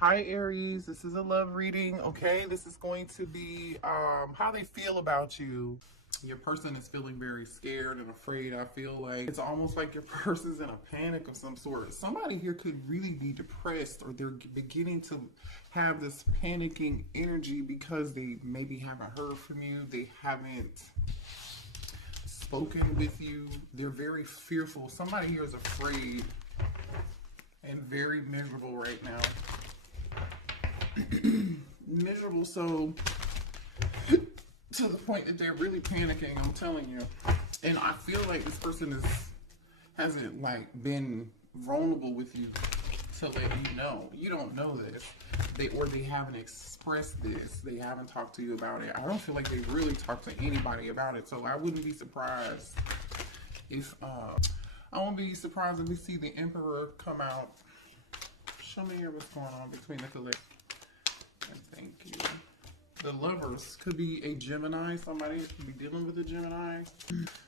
Hi Aries, this is a love reading, okay? This is going to be how they feel about you. Your person is feeling very scared and afraid. I feel like it's almost like your person's in a panic of some sort. Somebody here could really be depressed, or they're beginning to have this panicking energy because they maybe haven't heard from you. They haven't spoken with you. They're very fearful. Somebody here is afraid and very miserable right now. Miserable, so to the point that they're really panicking, I'm telling you. And I feel like this person hasn't like been vulnerable with you to let you know. You don't know this. They haven't expressed this. They haven't talked to you about it. I don't feel like they've really talked to anybody about it. So I wouldn't be surprised if I won't be surprised if we see the Emperor come out. Show me here what's going on between the collective. Thank you. The Lovers could be a Gemini. Somebody could be dealing with a Gemini.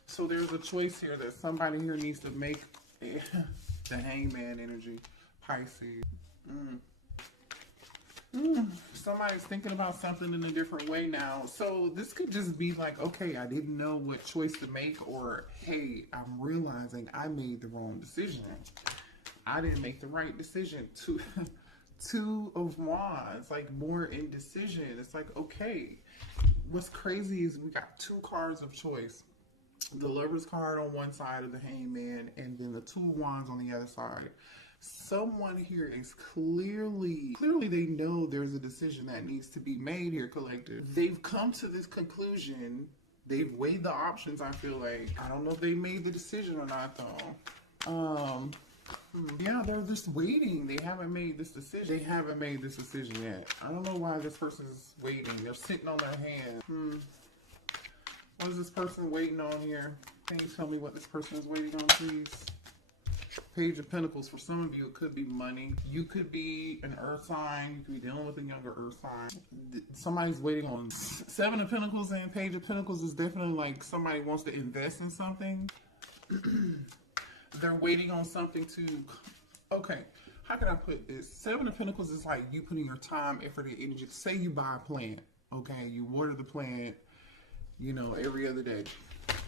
So there's a choice here that somebody here needs to make. The Hangman energy. Pisces. Somebody's thinking about something in a different way now. So this could just be like, okay, I didn't know what choice to make, or hey, I'm realizing I made the wrong decision. I didn't make the right decision. Two of Wands, like more indecision. It's like, okay, what's crazy is we got two cards of choice. The Lover's card on one side of the Hangman, and then the Two of Wands on the other side. Someone here is clearly they know there's a decision that needs to be made here, collective. They've come to this conclusion. They've weighed the options, I feel like. I don't know if they made the decision or not, though. Yeah, they're just waiting. They haven't made this decision. They haven't made this decision yet. I don't know why this person is waiting. They're sitting on their hands. What is this person waiting on here? Can you tell me what this person is waiting on, please? Page of Pentacles. For some of you, it could be money. You could be an earth sign. You could be dealing with a younger earth sign. Somebody's waiting on Seven of Pentacles, and Page of Pentacles is definitely like somebody wants to invest in something. They're waiting on something to, okay, how can I put this? Seven of Pentacles is like you putting your time, effort, and energy. Say you buy a plant, okay? You water the plant, you know, every other day,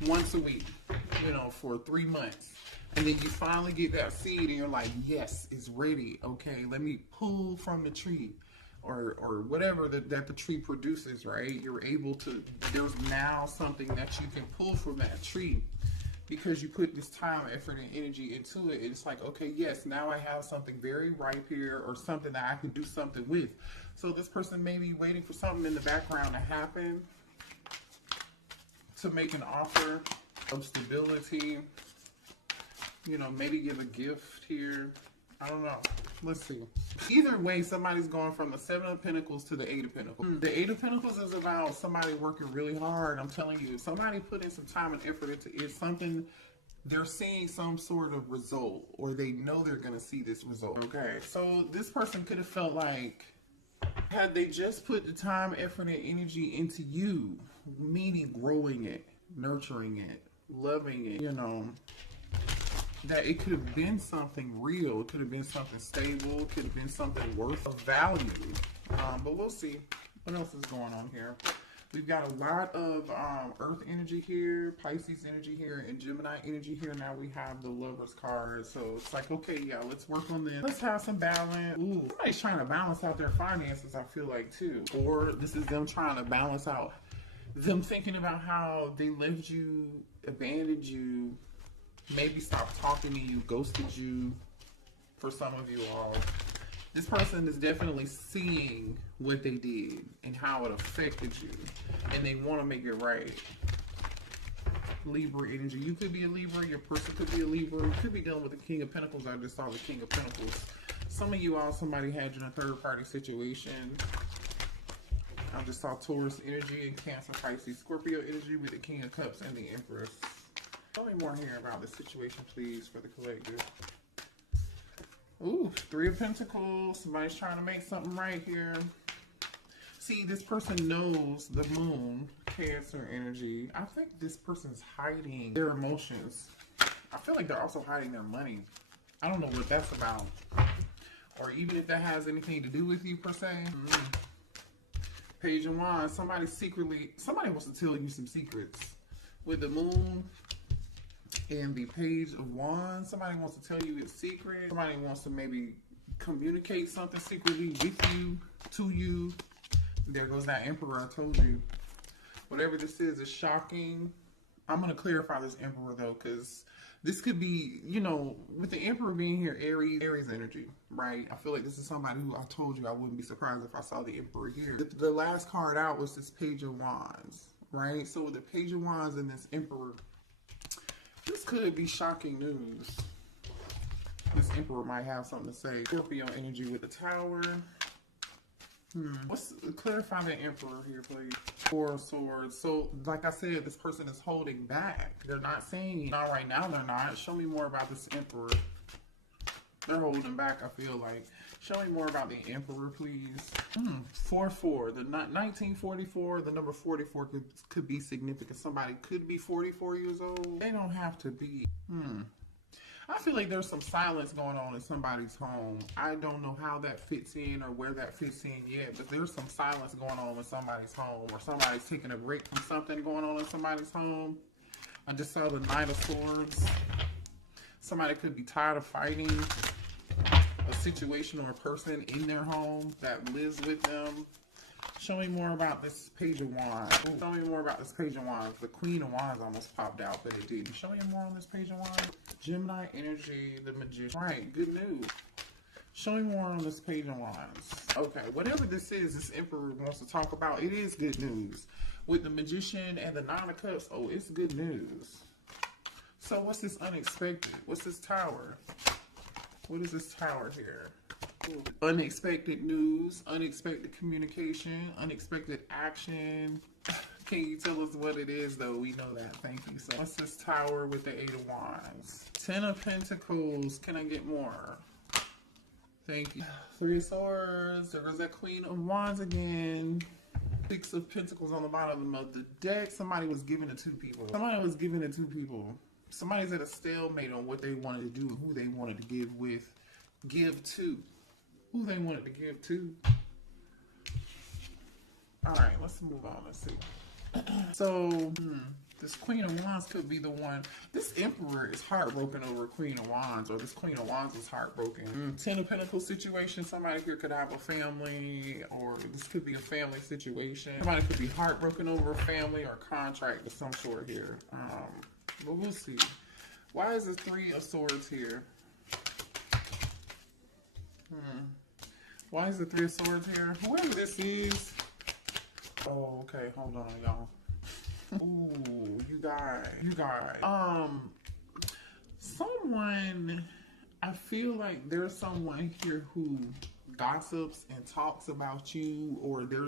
once a week, you know, for 3 months. And then you finally get that seed and you're like, yes, it's ready, okay? Let me pull from the tree or whatever that the tree produces, right? You're able to, there's now something that you can pull from that tree. Because you put this time, effort, and energy into it, it's like, okay, yes, now I have something very ripe here, or something that I could do something with. So this person may be waiting for something in the background to happen, to make an offer of stability, you know, maybe give a gift here. I don't know. Let's see. Either way, somebody's going from the Seven of Pentacles to the Eight of Pentacles. The Eight of Pentacles is about somebody working really hard. I'm telling you, somebody put in some time and effort into it. Something, they're seeing some sort of result, or they know they're going to see this result. Okay, so this person could have felt like, had they just put the time, effort, and energy into you, meaning growing it, nurturing it, loving it, you know, that it could have been something real. It could have been something stable. It could have been something worth of value. But we'll see what else is going on here. We've got a lot of Earth energy here, Pisces energy here, and Gemini energy here. Now we have the Lover's card. So it's like, okay, yeah, let's work on this. Let's have some balance. Ooh, somebody's trying to balance out their finances, I feel like, too. Or this is them trying to balance out, them thinking about how they left you, abandoned you, maybe stopped talking to you, ghosted you. For some of you all, this person is definitely seeing what they did and how it affected you, and they want to make it right. Libra energy. You could be a Libra. Your person could be a Libra. You could be dealing with the King of Pentacles. I just saw the King of Pentacles. Some of you all, somebody had you in a third-party situation. I just saw Taurus energy and Cancer, Pisces, Scorpio energy with the King of Cups and the Empress. Tell me more here about the situation, please, for the collective. Ooh, Three of Pentacles. Somebody's trying to make something right here. See, this person knows the Moon, Cancer energy. I think this person's hiding their emotions. I feel like they're also hiding their money. I don't know what that's about. or even if that has anything to do with you per se. Page of Wands, somebody wants to tell you some secrets. With the Moon and the Page of Wands, somebody wants to tell you a secret. Somebody wants to maybe communicate something secretly with you, to you. There goes that Emperor, I told you. Whatever this is shocking. I'm going to clarify this Emperor though, because this could be, you know, with the Emperor being here, Aries energy, right? I feel like this is somebody who I told you I wouldn't be surprised if I saw the Emperor here. The last card out was this Page of Wands, right? So with the Page of Wands and this Emperor, this could be shocking news. This Emperor might have something to say. Scorpio energy with the Tower. Let's clarify the Emperor here, please. Four of Swords. So, like I said, this person is holding back. They're not saying, not right now, they're not. Show me more about this Emperor. They're holding back, I feel like. Show me more about the Emperor, please. 4-4. The 1944, the number 44 could be significant. Somebody could be 44 years old. They don't have to be. I feel like there's some silence going on in somebody's home. I don't know how that fits in or where that fits in yet, but there's some silence going on in somebody's home, or somebody's taking a break from something going on in somebody's home. I just saw the Knight of Swords. Somebody could be tired of fighting a situation or a person in their home that lives with them. Show me more about this Page of Wands. Show me more about this Page of Wands. The Queen of Wands almost popped out, but it didn't. Show me more on this Page of Wands. Gemini energy, the Magician. Right, good news. Show me more on this Page of Wands. Okay, whatever this is, this Emperor wants to talk about, it is good news. With the Magician and the Nine of Cups, oh, it's good news. So what's this unexpected? What's this Tower? What is this Tower here? Unexpected news, unexpected communication, unexpected action. Can you tell us what it is, though? We know that. Thank you. So what's this Tower with the Eight of Wands? 10 of Pentacles. Can I get more? Thank you. 3 of Swords. There goes that Queen of Wands again. 6 of Pentacles on the bottom of the deck. Somebody was giving it to people. Somebody was giving it to people. Somebody's at a stalemate on what they wanted to do and who they wanted to give to. Who they wanted to give to. Alright, let's move on. Let's see. So, this Queen of Wands could be the one. This Emperor is heartbroken over Queen of Wands, or this Queen of Wands is heartbroken. 10 of Pentacles situation. Somebody here could have a family, or this could be a family situation. Somebody could be heartbroken over a family or contract of some sort here. But we'll see. Why is the 3 of Swords here? Why is the 3 of Swords here? Whoever this is. Oh, okay. Hold on, y'all. Ooh, you guys. Someone, I feel like there's someone here who gossips and talks about you, or there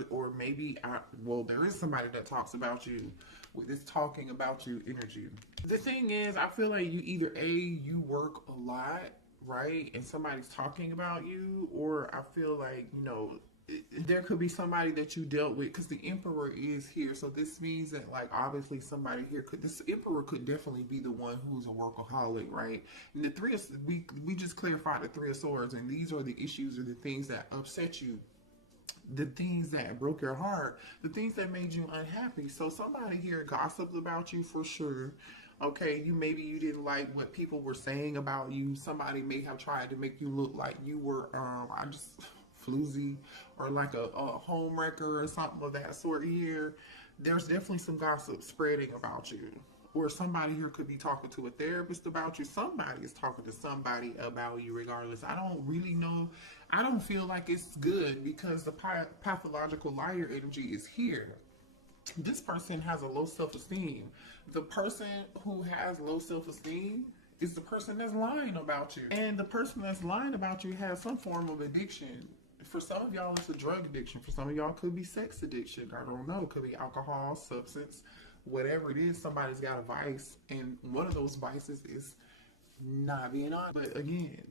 is somebody that talks about you with this talking about you energy. The thing is, I feel like you either you work a lot, right, and somebody's talking about you, or I feel like, you know, there could be somebody that you dealt with, because the Emperor is here. So this means that, like, obviously somebody here this Emperor could definitely be the one who's a workaholic, right? And the 3 of, we just clarified the 3 of Swords, and these are the issues or the things that upset you, the things that broke your heart, the things that made you unhappy. So somebody here gossiped about you for sure. Okay, maybe you didn't like what people were saying about you. Somebody may have tried to make you look like you were floozy, or like a home wrecker or something of that sort here. There's definitely some gossip spreading about you. Or somebody here could be talking to a therapist about you. Somebody is talking to somebody about you regardless. I don't really know. I don't feel like it's good, because the pathological liar energy is here. This person has a low self-esteem. The person who has low self-esteem is the person that's lying about you. And the person that's lying about you has some form of addiction. For some of y'all, it's a drug addiction. For some of y'all, it could be sex addiction. I don't know. It could be alcohol, substance, whatever it is. Somebody's got a vice, and one of those vices is not being honest. But again,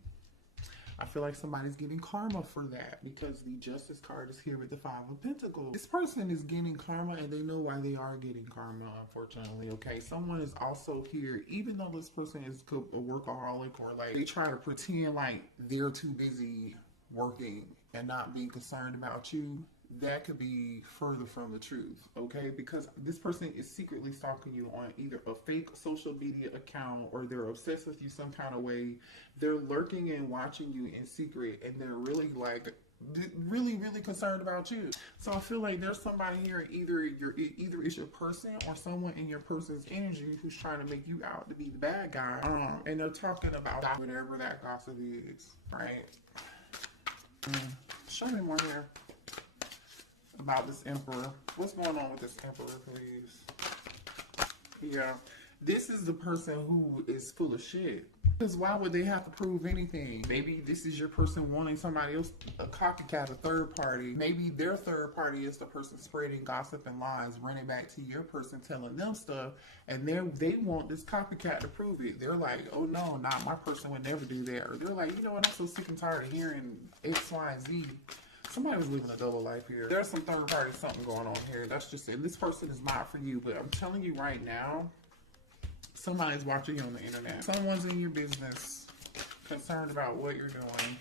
I feel like somebody's getting karma for that, because the Justice card is here with the 5 of Pentacles. This person is getting karma, and they know why they are getting karma, unfortunately, okay? Someone is also here, even though this person is a workaholic, or like they try to pretend like they're too busy working and not being concerned about you, that could be further from the truth, okay? Because this person is secretly stalking you on either a fake social media account, or they're obsessed with you some kind of way. They're lurking and watching you in secret, and they're really like really concerned about you. So I feel like there's somebody here, either it's your person or someone in your person's energy who's trying to make you out to be the bad guy, and they're talking about whatever that gossip is, right? Show me more here about this emperor. What's going on with this emperor, please? Yeah, this is the person who is full of shit. Because why would they have to prove anything? Maybe this is your person wanting somebody else, a copycat, a third party. Maybe their third party is the person spreading gossip and lies, running back to your person, telling them stuff, and they want this copycat to prove it. They're like, oh no, not my person would never do that. Or they're like, you know what, I'm so sick and tired of hearing X, Y, and Z. Somebody was living a double life here. There's some third party something going on here. That's just it. This person is not for you, but I'm telling you right now, somebody's watching you on the internet. Someone's in your business, concerned about what you're doing.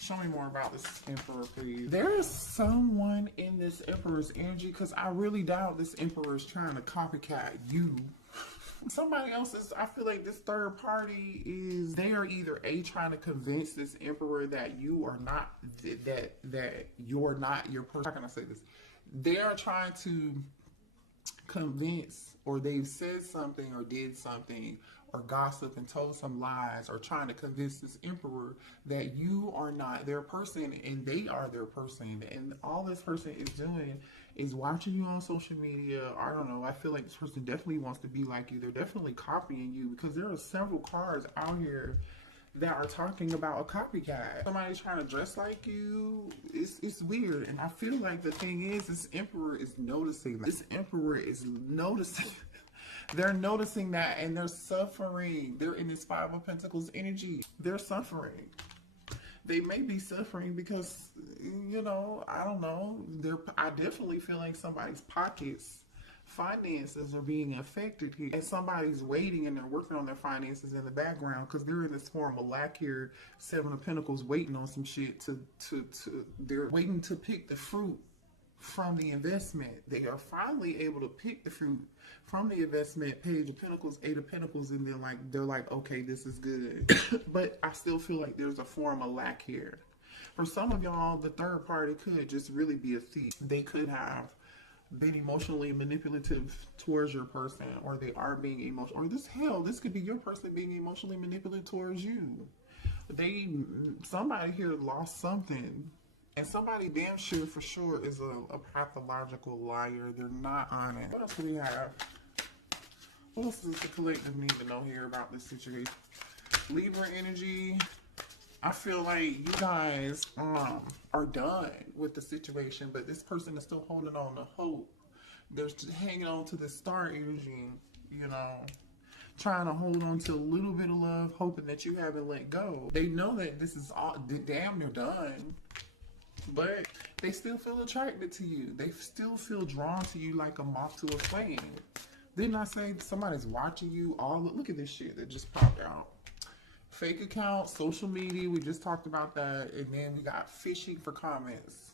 Show me more about this emperor, please. There is someone in this emperor's energy, because I really doubt this emperor is trying to copycat you. Somebody else is, I feel like this third party is, they are either trying to convince this emperor that you are not, that you're not your person. How can I say this? They are trying to convince, or they've said something or did something or gossip and told some lies, or trying to convince this emperor that you are not their person and they are their person. And all this person is doing is watching you on social media. I don't know, I feel like this person definitely wants to be like you. They're definitely copying you, because there are several cards out here that are talking about a copycat. Somebody's trying to dress like you. It's weird. And I feel like the thing is, this emperor is noticing. This emperor is noticing. They're noticing that, and they're suffering. They're in this Five of Pentacles energy. They're suffering. They may be suffering because, you know, I don't know. I definitely feel like somebody's pockets, finances are being affected here, and somebody's waiting and they're working on their finances in the background, because they're in this form of lack here. Seven of Pentacles, waiting on some shit they're waiting to pick the fruit from the investment. They are finally able to pick the fruit from the investment. Page of Pentacles, Eight of Pentacles, and then they're like, okay, this is good. But I still feel like there's a form of lack here. For some of y'all, the third party could just really be a thief. They could have been emotionally manipulative towards your person, or they are being emotional, or this could be your person being emotionally manipulative towards you. Somebody here lost something, and somebody damn sure for sure is a pathological liar. They're not honest. What else do we have? What else does the collective need to know here about this situation? Libra energy. I feel like you guys are done with the situation, but this person is still holding on to hope. They're just hanging on to the star energy, you know, trying to hold on to a little bit of love, hoping that you haven't let go. They know that this is all damn near done, but they still feel attracted to you. They still feel drawn to you like a moth to a flame. Didn't I say somebody's watching you? Look at this shit that just popped out. Fake account, social media, we just talked about that. And then we got phishing for comments.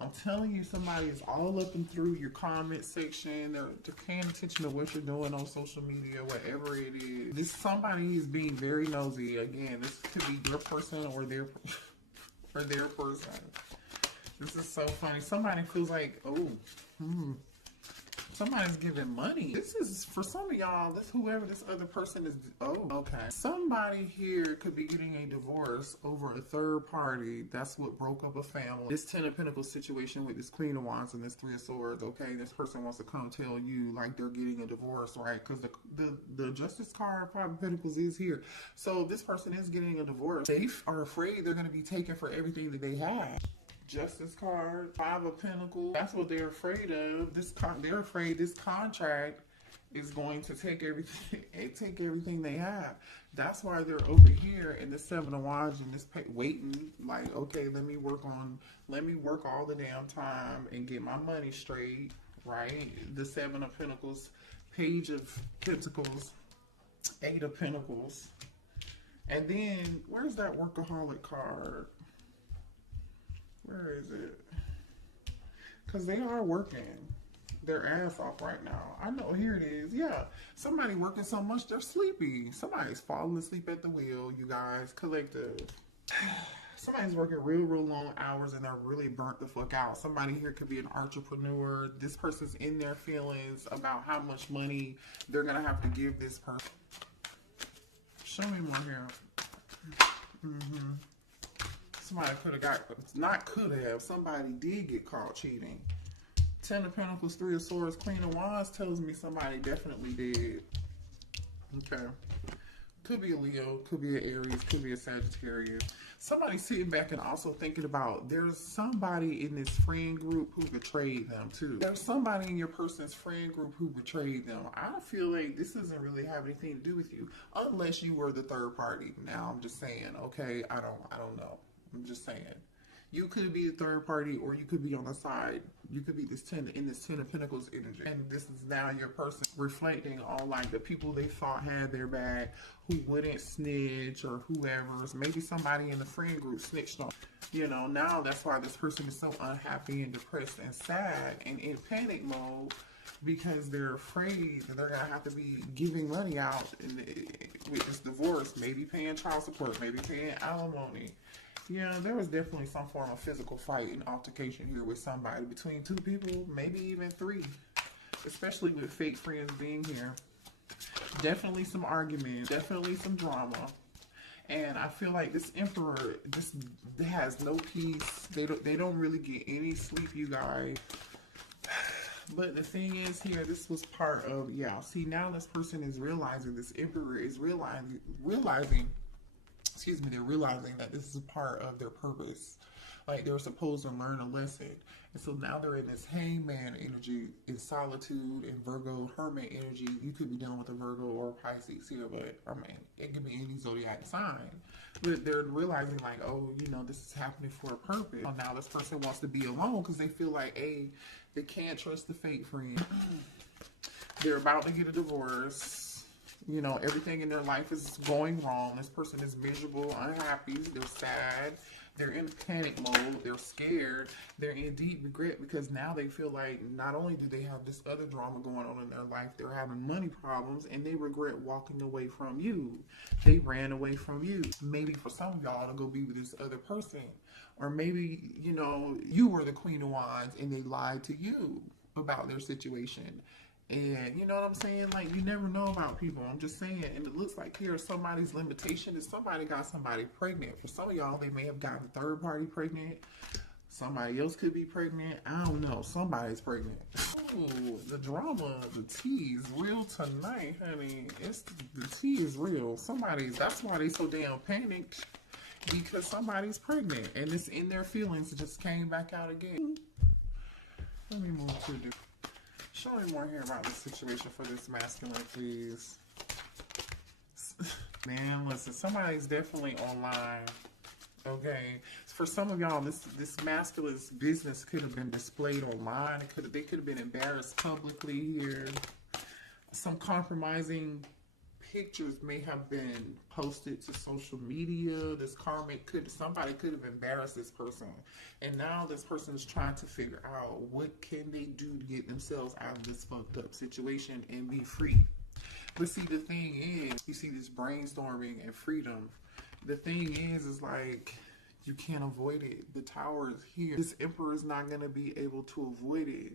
I'm telling you, somebody is all up and through your comment section. They're paying attention to what you're doing on social media, whatever it is. Somebody is being very nosy. Again, this could be your person or their person. This is so funny. Somebody feels like, somebody's giving money. This is, for some of y'all, whoever this other person is, okay. Somebody here could be getting a divorce over a third party. That's what broke up a family. This Ten of Pentacles situation with this Queen of Wands and this Three of Swords, okay? This person wants to come tell you, like, they're getting a divorce, right? Because the Justice card, Five of Pentacles, is here. So this person is getting a divorce. They are afraid they're going to be taken for everything that they have. Justice card, Five of Pentacles. That's what they're afraid of. They're afraid this contract is going to take everything they have. That's why they're over here in the Seven of Wands and this waiting. Like, okay, let me work all the damn time and get my money straight. Right? The Seven of Pentacles, Page of Pentacles, Eight of Pentacles, and then where's that workaholic card? Where is it? Because they are working their ass off right now. I know, here it is. Yeah, somebody working so much they're sleepy. Somebody's falling asleep at the wheel, you guys. Collective. Somebody's working real long hours and they're really burnt the fuck out. Somebody here could be an entrepreneur. This person's in their feelings about how much money they're gonna have to give this person. Show me more here. Somebody could have got, not could have, somebody did get caught cheating. 10 of Pentacles, 3 of Swords, Queen of Wands tells me somebody definitely did. Okay. Could be a Leo, could be an Aries, could be a Sagittarius. Somebody sitting back and also thinking about there's somebody in this friend group who betrayed them too. There's somebody in your person's friend group who betrayed them. I feel like this doesn't really have anything to do with you unless you were the third party. Now I'm just saying, okay, I don't know. I'm just saying. You could be the third party or you could be on the side. You could be this 10 in this 10 of Pentacles energy. And this is now your person reflecting on like the people they thought had their back, who wouldn't snitch or whoever. Maybe somebody in the friend group snitched on. You know, now that's why this person is so unhappy and depressed and sad and in panic mode because they're afraid that they're going to have to be giving money out with this divorce, maybe paying child support, maybe paying alimony. Yeah, there was definitely some form of physical fight and altercation here with somebody, between two people, maybe even three, especially with fake friends being here. Definitely some arguments, definitely some drama. And I feel like this Emperor just has no peace. They don't really get any sleep, you guys. But the thing is here, this was part of, yeah, see now this person is realizing, this Emperor is realizing they're realizing that this is a part of their purpose. Like they were supposed to learn a lesson. And so now they're in this hangman energy, in solitude, and Virgo hermit energy. You could be dealing with a Virgo or a Pisces here, but I mean, it could be any zodiac sign. But they're realizing like, oh, you know, this is happening for a purpose. So now this person wants to be alone because they feel like, hey, they can't trust the fake friend. They're about to get a divorce. You know, everything in their life is going wrong. This person is miserable, unhappy, they're sad, they're in panic mode, they're scared, they're in deep regret because now they feel like not only do they have this other drama going on in their life, they're having money problems and they regret walking away from you. They ran away from you. Maybe for some of y'all to go be with this other person. Or maybe, you know, you were the Queen of Wands and they lied to you about their situation. And you know what I'm saying? Like, you never know about people. I'm just saying. And it looks like here somebody's limitation is somebody got somebody pregnant. For some of y'all, they may have gotten third party pregnant. Somebody else could be pregnant. I don't know. Somebody's pregnant. Ooh, the drama, the tea is real tonight, honey. The tea is real. That's why they so damn panicked. Because somebody's pregnant. And it's in their feelings. It just came back out again. Let me move to the... Show me more here about the situation for this masculine, please. Man, listen, somebody's definitely online. Okay, for some of y'all, this masculine's business could have been displayed online. They could have been embarrassed publicly here. Some compromising pictures may have been posted to social media. This karmic somebody could have embarrassed this person, and now this person is trying to figure out what can they do to get themselves out of this fucked up situation and be free. But see, the thing is, you see this brainstorming and freedom. The thing is like, you can't avoid it. The Tower is here. This Emperor is not going to be able to avoid it.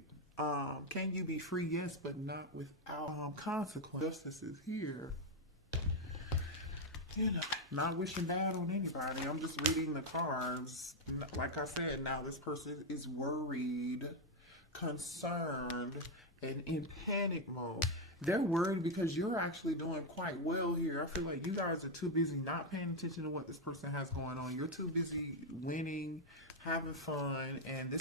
Can you be free? Yes, but not without consequence. Justice is here. You know, not wishing bad on anybody. I'm just reading the cards. Like I said, now this person is worried, concerned, and in panic mode. They're worried because you're actually doing quite well here. I feel like you guys are too busy not paying attention to what this person has going on. You're too busy winning, having fun, and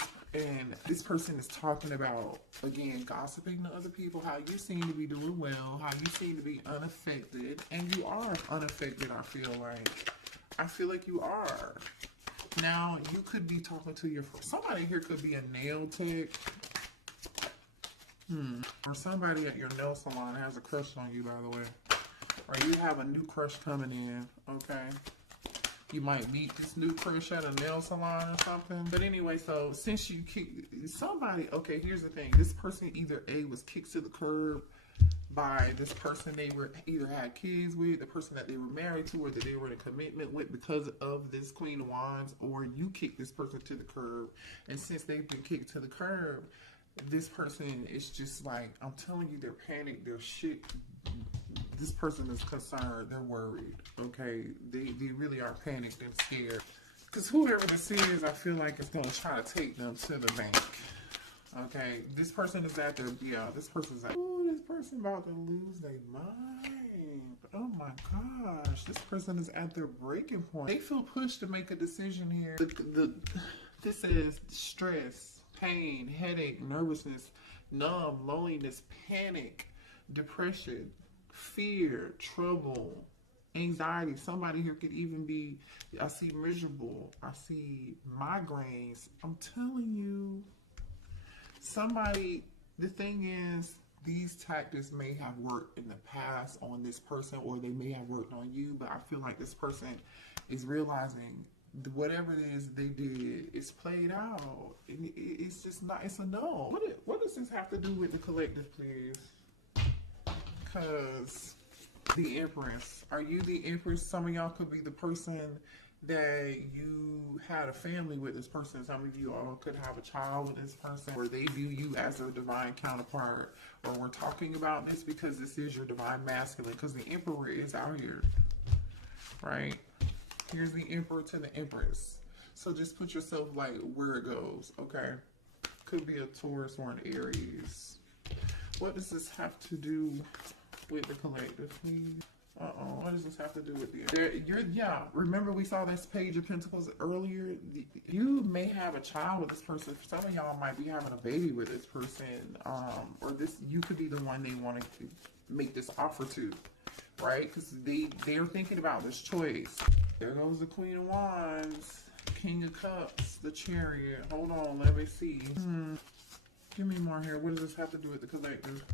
this person is talking about, again, gossiping to other people, how you seem to be doing well, how you seem to be unaffected, and you are unaffected. I feel like you are. Now, you could be talking to somebody here could be a nail tech. Or somebody at your nail salon has a crush on you, by the way. Or you have a new crush coming in, okay? You might meet this new crush at a nail salon or something. But anyway, so since you kicked somebody, okay, here's the thing. This person either A, was kicked to the curb by this person they were either had kids with, the person that they were married to, or that they were in a commitment with because of this Queen of Wands, or you kicked this person to the curb. And since they've been kicked to the curb, this person is just like, I'm telling you, they're panicked, they're shit. This person is concerned, they're worried, okay? They really are panicked and scared. Because whoever this is, I feel like it's going to try to take them to the bank. Okay, this person is at their, this person's like, oh, this person about to lose their mind. Oh my gosh, this person is at their breaking point. They feel pushed to make a decision here. This is stress, pain, headache, nervousness, numb, loneliness, panic, depression, fear, trouble, anxiety. Somebody here could even be, I see miserable, I see migraines. I'm telling you. Somebody, the thing is, these tactics may have worked in the past on this person, or they may have worked on you, but I feel like this person is realizing whatever it is they did is played out. It's just not, it's a no. What does this have to do with the collective, please? Because the Empress, are you the Empress? Some of y'all could be the person that you had a family with this person. Some of you all could have a child with this person, or they view you as their divine counterpart. Or we're talking about this because this is your divine masculine, because the Emperor is out here, right? Here's the Emperor to the Empress. So just put yourself like where it goes, okay? Could be a Taurus or an Aries. What does this have to do with the collective, please? What does this have to do with the... remember we saw this Page of Pentacles earlier? You may have a child with this person. Some of y'all might be having a baby with this person. Or you could be the one they want to make this offer to, right? Because they're thinking about this choice. There goes the Queen of Wands, King of Cups, the Chariot. Hold on, let me see. Give me more here. What does this have to do with the collective?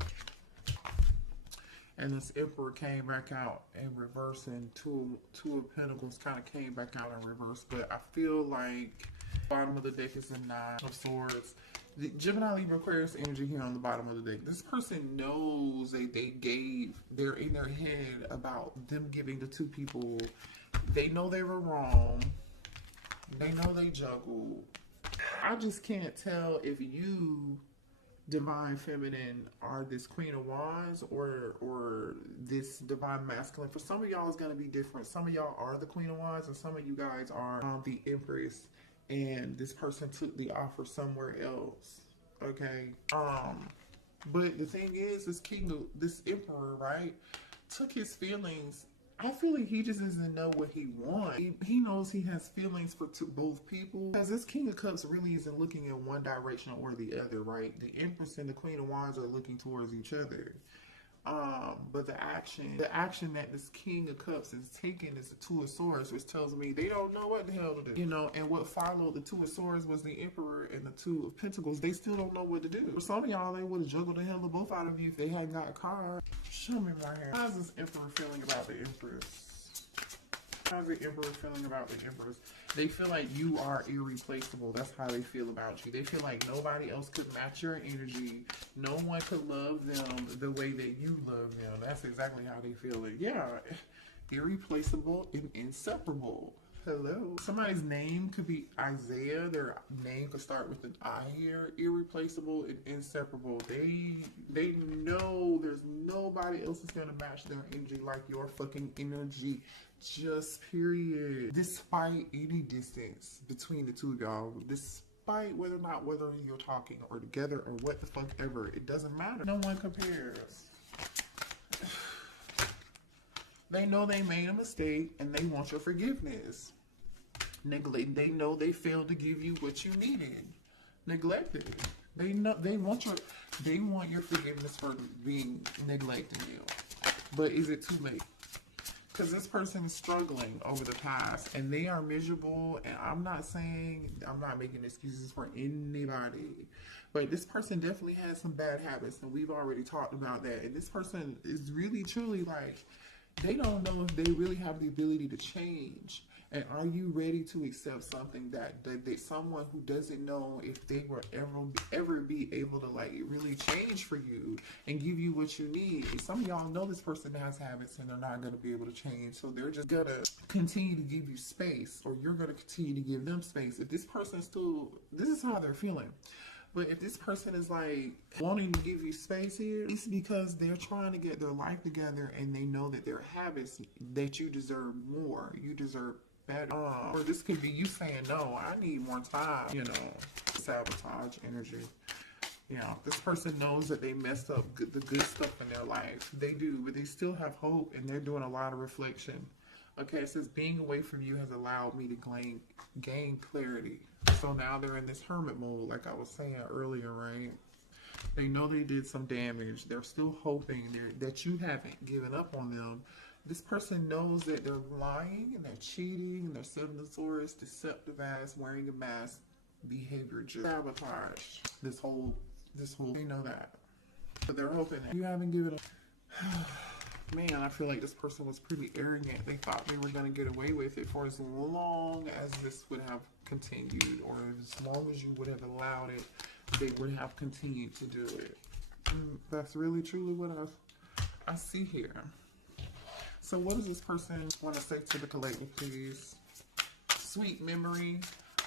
And this Emperor came back out in reverse, and two of Pentacles kind of came back out in reverse. But I feel like bottom of the deck is the Nine of Swords. The Gemini, Libra, Aquarius energy here on the bottom of the deck. This person knows they're in their head about them giving the two people. They know they were wrong. They know they juggled. I just can't tell if you, divine feminine, are this Queen of Wands or this divine masculine. For some of y'all it's going to be different. Some of y'all are the Queen of Wands, and some of you guys are the Empress, and this person took the offer somewhere else, okay? But the thing is, this Emperor, right, took his feelings. I feel like he just doesn't know what he wants. He knows he has feelings for both people. Because this King of Cups really isn't looking in one direction or the other, right? The Empress and the Queen of Wands are looking towards each other. But the action that this King of Cups is taking is the Two of Swords, which tells me they don't know what the hell to do. You know, and what followed the Two of Swords was the Emperor and the Two of Pentacles. They still don't know what to do. For some of y'all, they would have juggled the hell of both out of you if they hadn't got a car. Show me my hair. How's this Emperor feeling about the Empress? How's the Emperor feeling about the Empress? They feel like you are irreplaceable. That's how they feel about you. They feel like nobody else could match your energy. No one could love them the way that you love them. That's exactly how they feel it. Yeah, irreplaceable and inseparable. Hello. Somebody's name could be Isaiah. Their name could start with an I here. Irreplaceable and inseparable. They know there's nobody else that's gonna match their energy like your fucking energy. Just period. Despite any distance between the two of y'all, despite whether you're talking or together or what the fuck ever, it doesn't matter. No one compares. They know they made a mistake and they want your forgiveness. They know they failed to give you what you needed. Neglected. They want your forgiveness for neglecting you. But is it too late? Because this person is struggling over the past and they are miserable, and I'm not making excuses for anybody, but this person definitely has some bad habits, and we've already talked about that. And this person is really truly like, they don't know if they really have the ability to change. And are you ready to accept something that someone who doesn't know if they will ever be able to like really change for you and give you what you need? Some of y'all know this person has habits and they're not going to be able to change, so they're just going to continue to give you space, or you're going to continue to give them space. If this person still, this is how they're feeling. But if this person is like wanting to give you space here, it's because they're trying to get their life together and they know that their habits, that you deserve more. You deserve better. Or this could be you saying, no, I need more time, you know, sabotage energy. You know, this person knows that they messed up the good stuff in their life. They do, but they still have hope and they're doing a lot of reflection. Okay, it says being away from you has allowed me to gain clarity. So now they're in this hermit mode, like I was saying earlier, right? They know they did some damage. They're still hoping that you haven't given up on them. This person knows that they're lying and they're cheating and they're Seven of Swords, deceptive ass, wearing a mask behavior, just sabotage. This whole, they know that. But they're hoping that you haven't given up. Man, I feel like this person was pretty arrogant. They thought they were going to get away with it for as long as this would have continued, or as long as you would have allowed it, they would have continued to do it. That's really truly what I see here. So what does this person want to say to the collective, please? Sweet Memory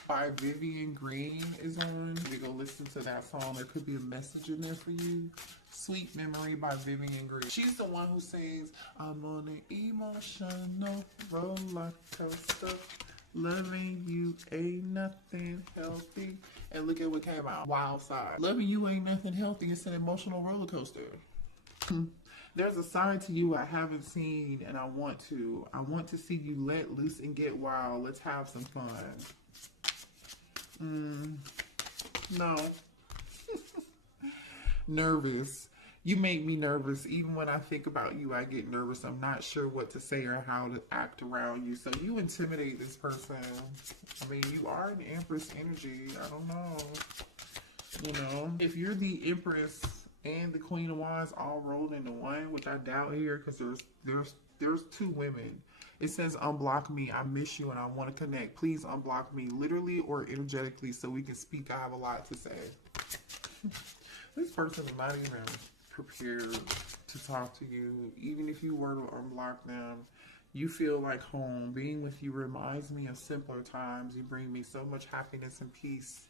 by Vivian Green is on. We go listen to that song. There could be a message in there for you. Sweet Memory by Vivian Green. She's the one who sings, I'm on an emotional roller coaster. Loving you ain't nothing healthy. And look at what came out. Wild Side. Loving you ain't nothing healthy. It's an emotional roller coaster. There's a side to you I haven't seen, and I want to. I want to see you let loose and get wild. Let's have some fun. No. Nervous. You make me nervous. Even when I think about you, I get nervous. I'm not sure what to say or how to act around you. So you intimidate this person. I mean, you are an Empress energy. I don't know. You know, if you're the Empress and the Queen of Wands all rolled into one, which I doubt here, because there's two women. It says unblock me. I miss you and I want to connect. Please unblock me, literally or energetically, so we can speak. I have a lot to say. This person is not even prepared to talk to you. Even if you were to unblock them, you feel like home. Being with you reminds me of simpler times. You bring me so much happiness and peace.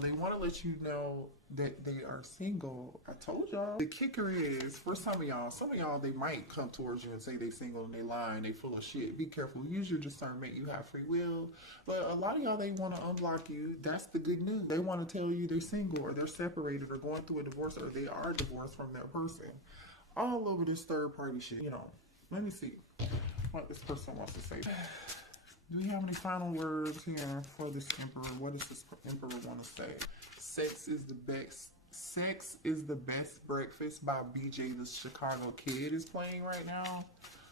They want to let you know that they are single. I told y'all. The kicker is, for some of y'all, they might come towards you and say they single and they lying, they full of shit. Be careful. Use your discernment. You have free will. But a lot of y'all, they want to unblock you. That's the good news. They want to tell you they're single or they're separated or going through a divorce or they are divorced from their person. All over this third party shit. You know, let me see what this person wants to say. Do we have any final words here for this Emperor? What does this Emperor want to say? Sex is the best breakfast by BJ the Chicago Kid is playing right now.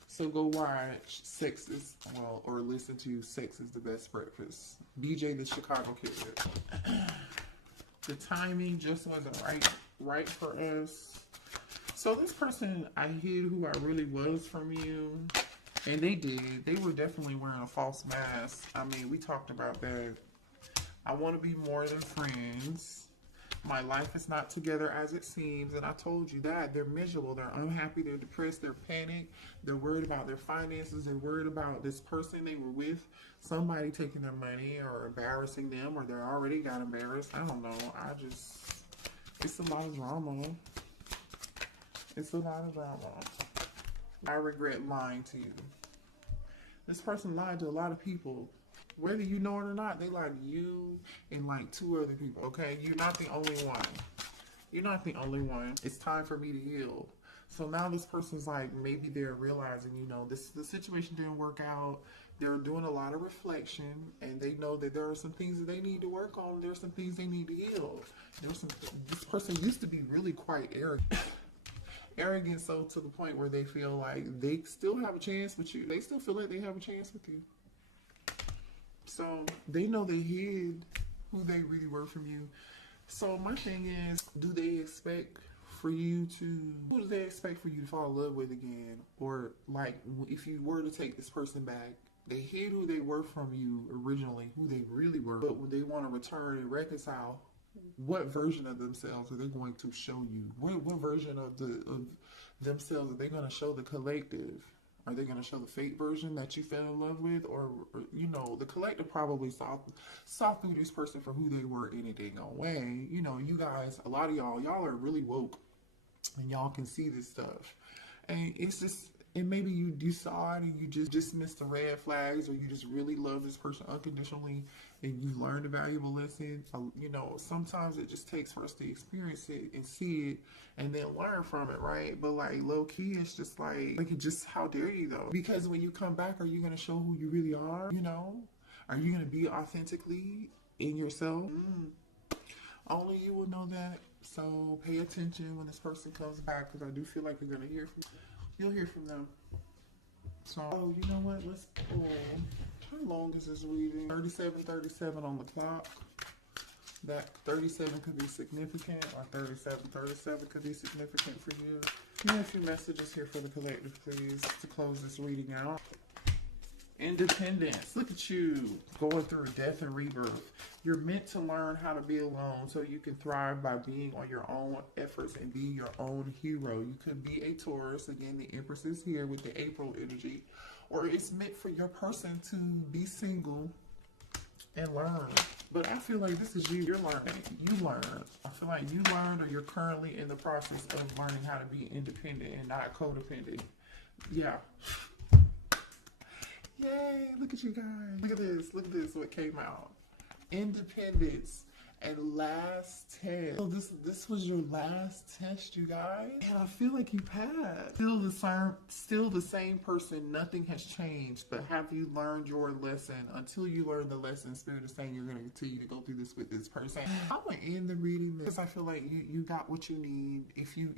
So go watch or listen to Sex is the Best Breakfast. BJ the Chicago Kid. The timing just wasn't right for us. So this person, I hid who I really was from you. And they did. They were definitely wearing a false mask. I mean, we talked about that. I want to be more than friends. My life is not together as it seems. And I told you that. They're miserable. They're unhappy. They're depressed. They're panicked. They're worried about their finances. They're worried about this person they were with. Somebody taking their money or embarrassing them. Or they already got embarrassed. I don't know. It's a lot of drama. It's a lot of drama. I regret lying to you. This person lied to a lot of people. Whether you know it or not, they lied to you and like 2 other people, okay? You're not the only one. You're not the only one. It's time for me to heal. So now this person's like, maybe they're realizing, you know, the situation didn't work out. They're doing a lot of reflection and they know that there are some things that they need to work on. There's some things they need to heal. This person used to be really quite arrogant. Arrogant so to the point where they feel like they still have a chance with you. They still feel like they have a chance with you. So they know they hid who they really were from you. So my thing is, who do they expect for you to fall in love with again? Or like, if you were to take this person back, They hid who they were from you originally, who they really were. But when they want to return and reconcile, what version of themselves are they going to show you? What version of themselves are they going to show the collective? Are they going to show the fake version that you fell in love with, or you know, the collective probably saw through this person for who they were in a dang way. You know, you guys, a lot of y'all are really woke, and y'all can see this stuff, and it's just. And maybe you saw it and you just dismissed the red flags, or you just really love this person unconditionally and you learned a valuable lesson. You know, sometimes it just takes for us to experience it and see it and then learn from it, right? But like low key, it's just like it just, how dare you though? Because when you come back, are you going to show who you really are? You know, are you going to be authentically in yourself? Only you will know that. So pay attention when this person comes back, because I do feel like you're going to hear from. You'll hear from them. So, oh, you know what? Let's pull. How long is this reading? 37:37 on the clock. That 37 could be significant, or 37:37 could be significant for you. You have a few messages here for the collective, please, to close this reading out. Independence. Look at you going through death and rebirth. You're meant to learn how to be alone so you can thrive by being on your own efforts and being your own hero. You could be a Taurus. Again, the Empress is here with the April energy. Or it's meant for your person to be single and learn. But I feel like this is you. You're learning. You learn. I feel like you learned, or you're currently in the process of learning how to be independent and not codependent. Yeah. Yay, look at you guys. Look at this. Look at this, what came out. Independence and last test. So this was your last test, you guys. And I feel like you passed. Still the same person. Nothing has changed. But have you learned your lesson? Until you learn the lesson, Spirit is saying you're going to continue to go through this with this person. I'm going to end the reading because I feel like you got what you need. If you